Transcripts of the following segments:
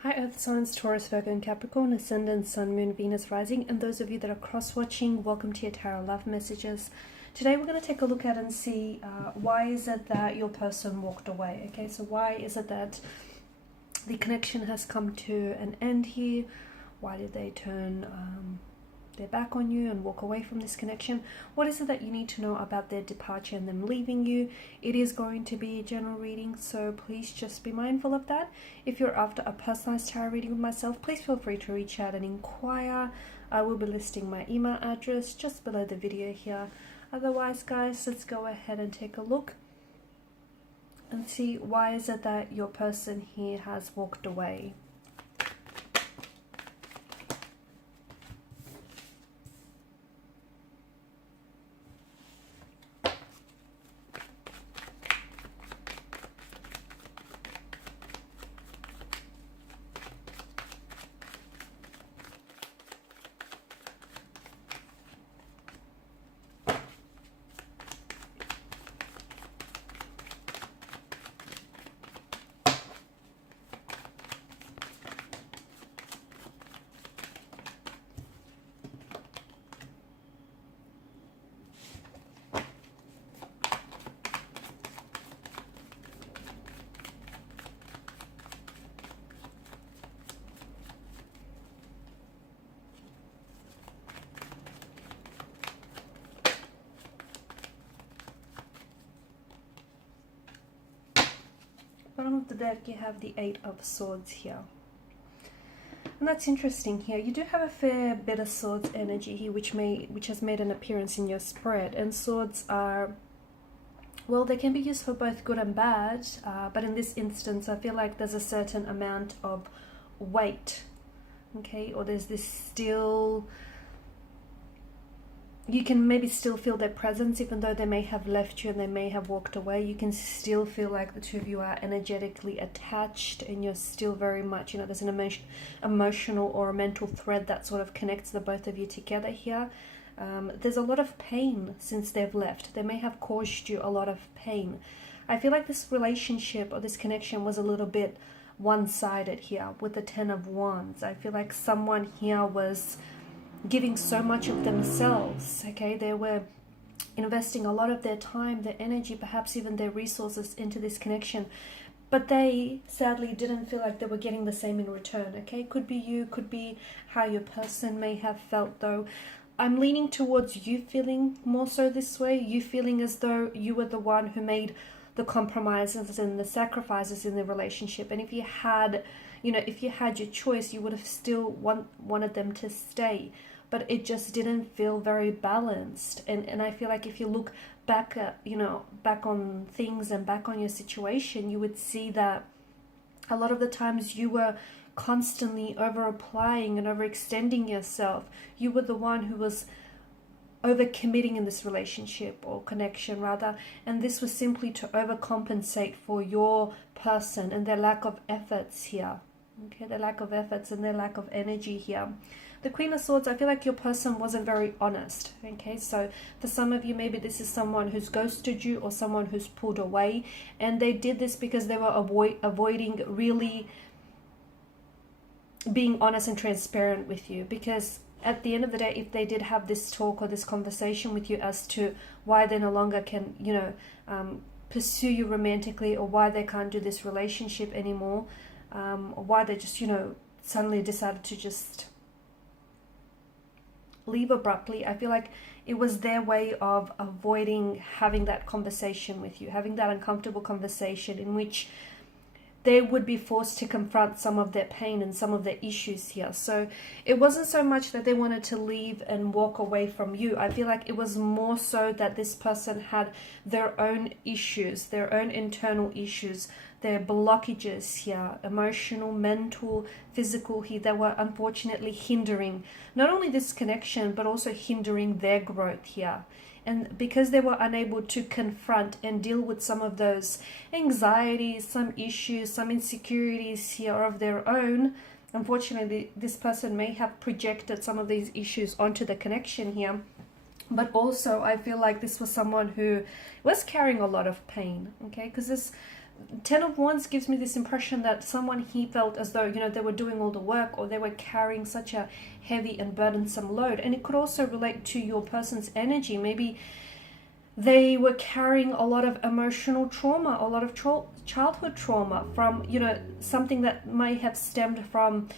Hi Earth signs, Taurus, Virgo and Capricorn, Ascendant, Sun, Moon, Venus, Rising, and those of you that are cross-watching, welcome to your Tarot Love Messages. Today we're going to take a look at and see why is it that your person walked away, okay? So why is it that the connection has come to an end here? Why did they turn their back on you and walk away from this connection? What is it that you need to know about their departure and them leaving you? It is going to be a general reading, so please just be mindful of that. If you're after a personalized tarot reading with myself, please feel free to reach out and inquire. I will be listing my email address just below the video here. Otherwise, guys, let's go ahead and take a look and see why is it that your person here has walked away. Bottom of the deck, you have the Eight of Swords here. And that's interesting here. You do have a fair bit of Swords energy here, which has made an appearance in your spread. And Swords are, well, they can be used for both good and bad. But in this instance, I feel like there's a certain amount of weight, okay? Or there's this still... You can maybe still feel their presence, even though they may have left you and they may have walked away. You can still feel like the two of you are energetically attached, and you're still very much, you know, there's an emotional or a mental thread that sort of connects the both of you together here. There's a lot of pain since they've left. They may have caused you a lot of pain. I feel like this relationship or this connection was a little bit one-sided here with the Ten of Wands. I feel like someone here was giving so much of themselves, okay? They were investing a lot of their time, their energy, perhaps even their resources into this connection, but they sadly didn't feel like they were getting the same in return, okay? Could be you, could be how your person may have felt, though. I'm leaning towards you feeling more so this way, you feeling as though you were the one who made the compromises and the sacrifices in the relationship. And if you had, you know, if you had your choice, you would have still wanted them to stay. But it just didn't feel very balanced. And I feel like if you look back at, you know, back on things and back on your situation, you would see that a lot of the times you were constantly over applying and overextending yourself. You were the one who was over-committing in this relationship or connection rather, and this was simply to overcompensate for your person and their lack of efforts here, okay? Their lack of efforts and their lack of energy here. The Queen of Swords, I feel like your person wasn't very honest, okay? So for some of you, maybe this is someone who's ghosted you or someone who's pulled away, and they did this because they were avoiding really being honest and transparent with you. Because at the end of the day, if they did have this talk or this conversation with you as to why they no longer can, you know, pursue you romantically, or why they can't do this relationship anymore, or why they just, you know, suddenly decided to just leave abruptly, I feel like it was their way of avoiding having that conversation with you, having that uncomfortable conversation in which they would be forced to confront some of their pain and some of their issues here. So it wasn't so much that they wanted to leave and walk away from you. I feel like it was more so that this person had their own issues, their own internal issues, their blockages here, emotional, mental, physical here, that were unfortunately hindering not only this connection, but also hindering their growth here. And because they were unable to confront and deal with some of those anxieties, some issues, some insecurities here of their own, unfortunately, this person may have projected some of these issues onto the connection here. But also, I feel like this was someone who was carrying a lot of pain, okay? Because Ten of Wands gives me this impression that someone he felt as though, you know, they were doing all the work, or they were carrying such a heavy and burdensome load. And it could also relate to your person's energy. Maybe they were carrying a lot of emotional trauma, a lot of childhood trauma from, you know, something that may have stemmed from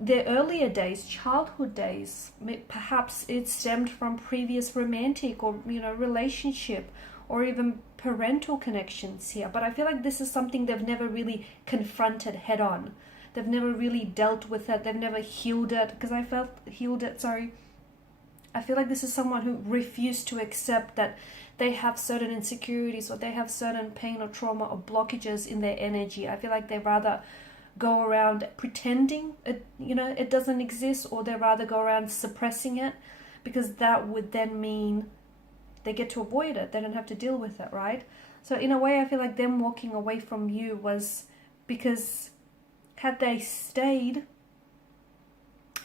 their earlier days, childhood days. Perhaps it stemmed from previous romantic or, you know, relationship, or even parental connections here. But I feel like this is something they've never really confronted head on. They've never really dealt with it. They've never healed it. Because I feel like this is someone who refused to accept that they have certain insecurities, or they have certain pain or trauma or blockages in their energy. I feel like they rather go around pretending it, you know, it doesn't exist, or they rather go around suppressing it, because that would then mean they get to avoid it. They don't have to deal with it, right? So in a way, I feel like them walking away from you was because had they stayed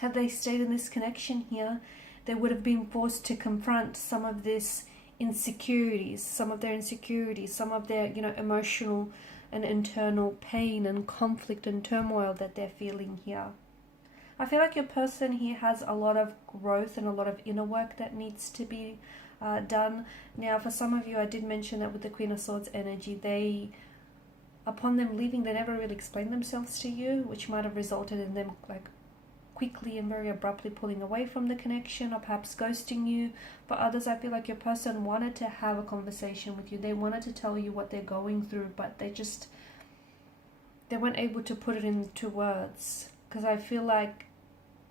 in this connection here, they would have been forced to confront some of this insecurities, some of their, you know, emotional and internal pain and conflict and turmoil that they're feeling here. I feel like your person here has a lot of growth and a lot of inner work that needs to be done. Now, for some of you, I did mention that with the Queen of Swords energy, upon them leaving, they never really explained themselves to you, which might have resulted in them like quickly and very abruptly pulling away from the connection, or perhaps ghosting you. For others, I feel like your person wanted to have a conversation with you. They wanted to tell you what they're going through, but they weren't able to put it into words, because I feel like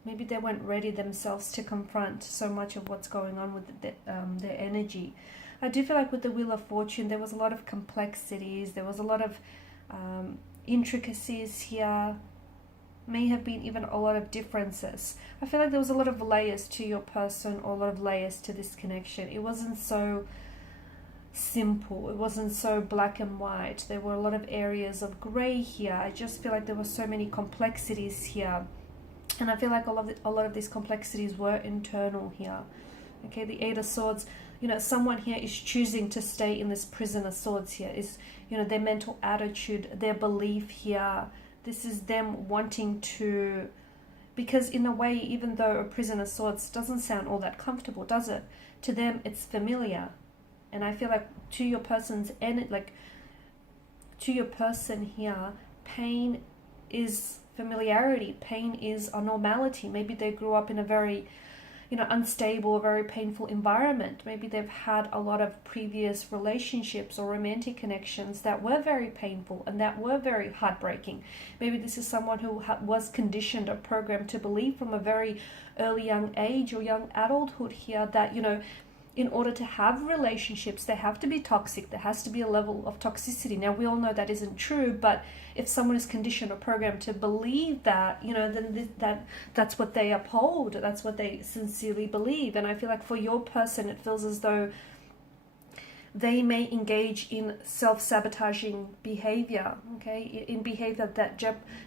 maybe they weren't ready themselves to confront so much of what's going on with their energy. I do feel like with the Wheel of Fortune, there was a lot of complexities. There was a lot of intricacies here. May have been even a lot of differences. I feel like there was a lot of layers to your person, or a lot of layers to this connection. It wasn't so simple. It wasn't so black and white. There were a lot of areas of grey here. I just feel like there were so many complexities here. And I feel like a lot of these complexities were internal here. Okay, the Eight of Swords, you know, someone here is choosing to stay in this prison of swords here. Is, you know, their mental attitude, their belief here. This is them wanting to, because in a way, even though a prison of swords doesn't sound all that comfortable, does it? To them, it's familiar. And I feel like to your person's end, like to your person here, pain is familiarity. Pain is a normality. Maybe they grew up in a very, you know, unstable, very painful environment. Maybe they've had a lot of previous relationships or romantic connections that were very painful and that were very heartbreaking. Maybe this is someone who was conditioned or programmed to believe from a very early young age or young adulthood here that, you know, in order to have relationships, they have to be toxic. There has to be a level of toxicity. Now, we all know that isn't true, but if someone is conditioned or programmed to believe that, you know, then that's what they uphold. That's what they sincerely believe. And I feel like for your person, it feels as though they may engage in self-sabotaging behavior, okay, in behavior that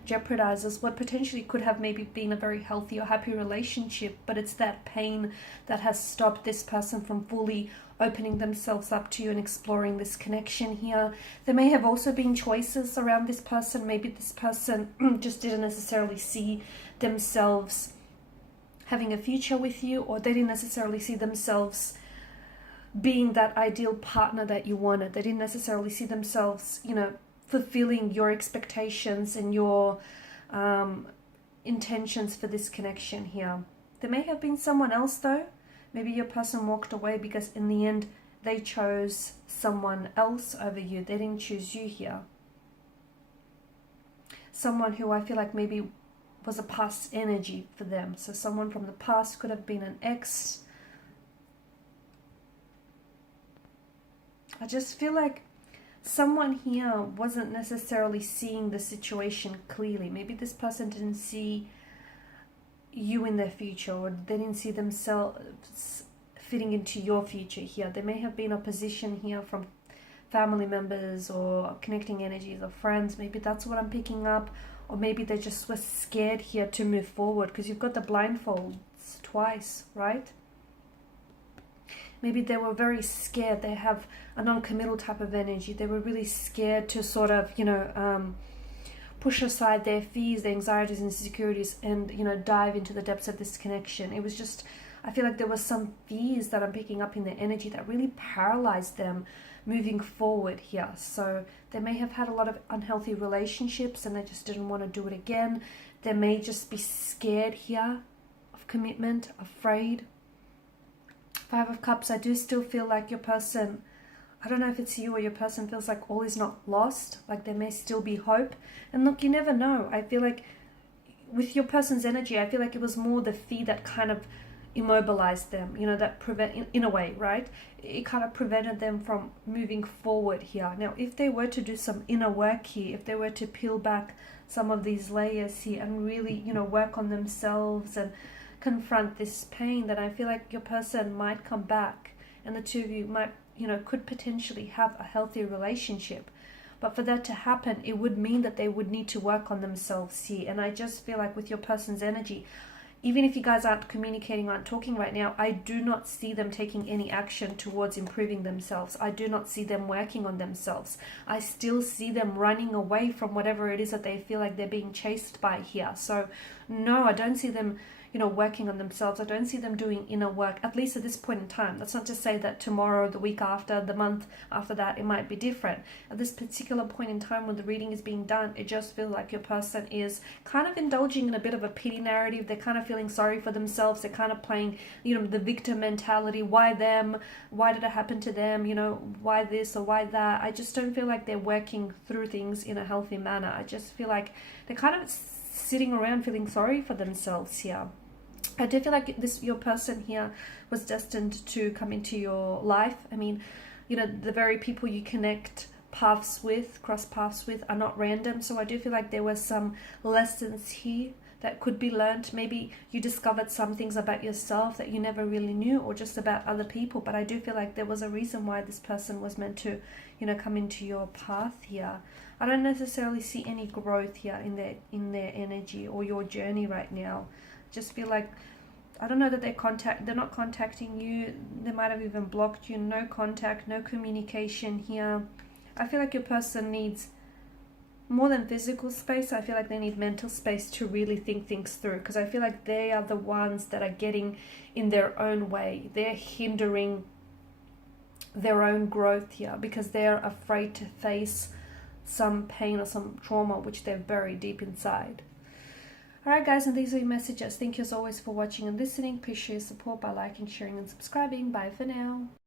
jeopardizes what potentially could have maybe been a very healthy or happy relationship, but it's that pain that has stopped this person from fully opening themselves up to you and exploring this connection here. There may have also been choices around this person. Maybe this person just didn't necessarily see themselves having a future with you, or they didn't necessarily see themselves being that ideal partner that you wanted. They didn't necessarily see themselves, you know, fulfilling your expectations and your intentions for this connection here. There may have been someone else though. Maybe your person walked away because in the end they chose someone else over you. They didn't choose you here. Someone who I feel like maybe was a past energy for them. So someone from the past, could have been an ex. I just feel like someone here wasn't necessarily seeing the situation clearly. Maybe this person didn't see you in their future, or they didn't see themselves fitting into your future here. There may have been opposition here from family members or connecting energies of friends. Maybe that's what I'm picking up. Or maybe they just were scared here to move forward, because you've got the blindfolds twice, right? Maybe they were very scared. They have a non-committal type of energy. They were really scared to sort of, push aside their fears, their anxieties and insecurities, and, dive into the depths of this connection. It was just, I feel like there was some fears that I'm picking up in their energy that really paralyzed them moving forward here. So they may have had a lot of unhealthy relationships and they just didn't want to do it again. They may just be scared here of commitment, afraid. Five of Cups, I do still feel like your person, I don't know if it's you or your person, feels like all is not lost, like there may still be hope. And look, you never know. I feel like with your person's energy, I feel like it was more the fear that kind of immobilized them, that in a way, right? It kind of prevented them from moving forward here. Now, if they were to do some inner work here, if they were to peel back some of these layers here and really, work on themselves and confront this pain, then I feel like your person might come back and the two of you might, could potentially have a healthy relationship. But for that to happen, it would mean that they would need to work on themselves here. And I just feel like with your person's energy, even if you guys aren't communicating, aren't talking right now, I do not see them taking any action towards improving themselves. I do not see them working on themselves. I still see them running away from whatever it is that they feel like they're being chased by here. So no, I don't see them, working on themselves. I don't see them doing inner work, at least at this point in time. That's not to say that tomorrow, the week after, the month after that, it might be different. At this particular point in time when the reading is being done, it just feels like your person is kind of indulging in a bit of a pity narrative. They're kind of feeling sorry for themselves. They're kind of playing, the victim mentality. Why them? Why did it happen to them? Why this or why that? I just don't feel like they're working through things in a healthy manner. I just feel like they're kind of sitting around feeling sorry for themselves here. I do feel like your person here was destined to come into your life. I mean, the very people you connect cross paths with are not random. So I do feel like there were some lessons here that could be learned. Maybe you discovered some things about yourself that you never really knew, or just about other people. But I do feel like there was a reason why this person was meant to, come into your path here. I don't necessarily see any growth here in their energy or your journey right now. Just feel like, I don't know that they're not contacting you. They might have even blocked you. No contact, no communication here. I feel like your person needs more than physical space. I feel like they need mental space to really think things through, because I feel like they are the ones that are getting in their own way. They're hindering their own growth here because they're afraid to face some pain or some trauma which they're buried deep inside. Alright guys, and these are your messages. Thank you as always for watching and listening. Please show your support by liking, sharing and subscribing. Bye for now.